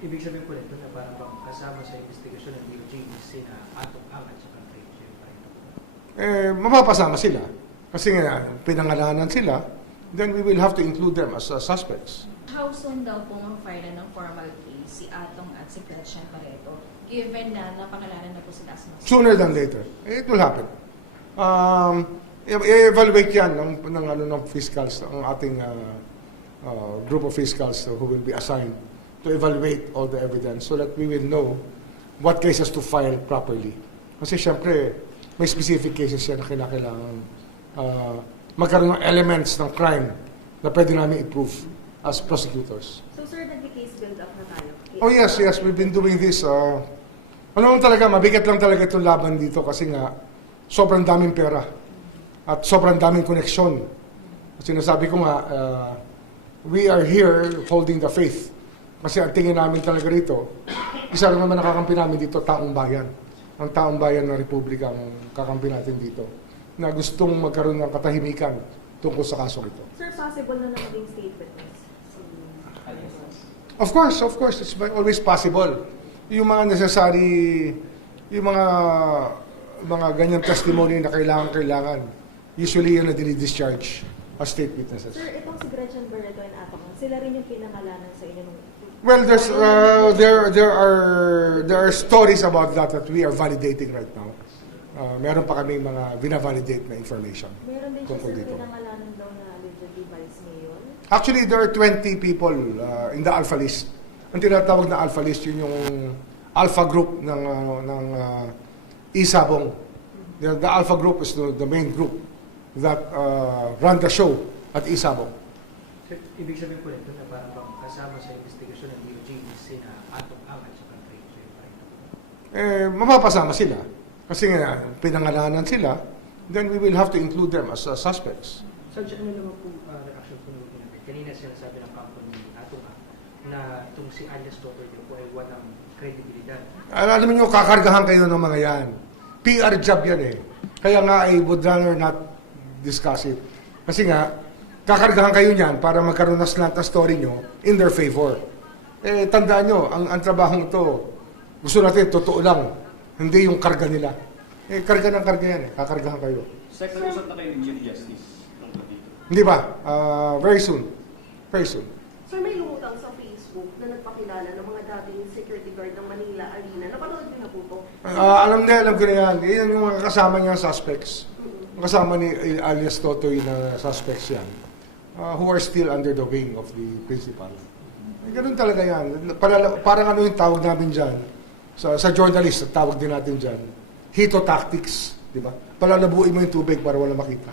Ibig sabihin po nito na parang bang kasama sa investigasyon ng DOJ is sina Atong Angat sa country. Eh, mapapasama sila. Kasi nga, pinangalanan sila, then we will have to include them as uh, suspects. How soon daw po mag-file ng formal case si Atong at si Gretchen Barreto given na napakalanan na po sila as mas- Sooner than later. Eh, It will happen. Um, i-evaluate yan ng, ng, ano, ng fiscals, ang ating uh, uh, group of fiscals who will be assigned to evaluate all the evidence so that we will know what cases to file properly. Kasi syempre, may specific cases yan na kinakailangan uh, magkaroon ng elements ng crime na pwede namin i-prove as prosecutors. So sir, nag-case build up na tayo? Oh yes, yes, we've been doing this. Uh, ano lang talaga, mabigat lang talaga itong laban dito kasi nga sobrang daming pera at sobrang daming koneksyon. Sinasabi ko nga, uh, we are here holding the faith. Kasi ang tingin namin talaga rito, isa lang naman nakakampi namin dito, taong bayan. Ang taong bayan ng Republika ang kakampi natin dito na gustong magkaroon ng katahimikan tungkol sa kaso ito. Sir, possible na na maging state witness? Of course, of course, it's always possible. Yung mga necessary, yung mga mga ganyang testimony na kailangan-kailangan, usually yun na discharge as state witnesses. Sir, itong si Gretchen Barreto and Atong, sila rin yung pinangalanan sa inyo nung... Well, there's uh, there there are there are stories about that that we are validating right now. Uh, meron pa kami mga vina-validate na information. Meron din siya dito. pinangalanan daw na mayor. Actually, there are 20 people uh, in the alpha list. Ang tinatawag na alpha list, yun yung alpha group ng, uh, ng uh, Isabong. The, the alpha group is the, the main group that uh, run the show at Isabong. Ibig sabihin po nito na parang bang kasama sa investigasyon ng DOJ is sina Atong Angat sa country. Eh, mapapasama sila. Kasi nga, pinangalanan sila, then we will have to include them as uh, suspects. So, ano naman po uh, reaction po nung natin? Kanina sinasabi ng company Atong Angat na itong si alias niyo po ay walang kredibilidad. Al- Alam niyo, kakargahan kayo ng mga yan. PR job yan eh. Kaya nga, I would rather not discuss it. Kasi nga, kakargahan kayo niyan para magkaroon ng slant na story nyo in their favor. Eh, tandaan nyo, ang, ang trabahong ito, gusto natin, totoo lang. Hindi yung karga nila. Eh, karga ng karga yan eh. Kakargahan kayo. Sec, nag-usap na kayo ni Chief Justice. Hindi ba? Ah, very soon. Very soon. Sir, may lumutang sa Facebook na nagpakilala ng mga dating security guard ng Manila Arena. Napanood niyo na po to? Ah, alam niya, alam ko na yan. Yan yung mga kasama niya suspects. Ang Kasama ni alias Totoy na suspects yan. Ah, who are still under the wing of the principal. Eh, ganun talaga yan. Para, parang ano yung tawag namin dyan, sa, sa journalist, tawag din natin dyan, hito tactics. Di ba? Palalabuin mo yung tubig para wala makita.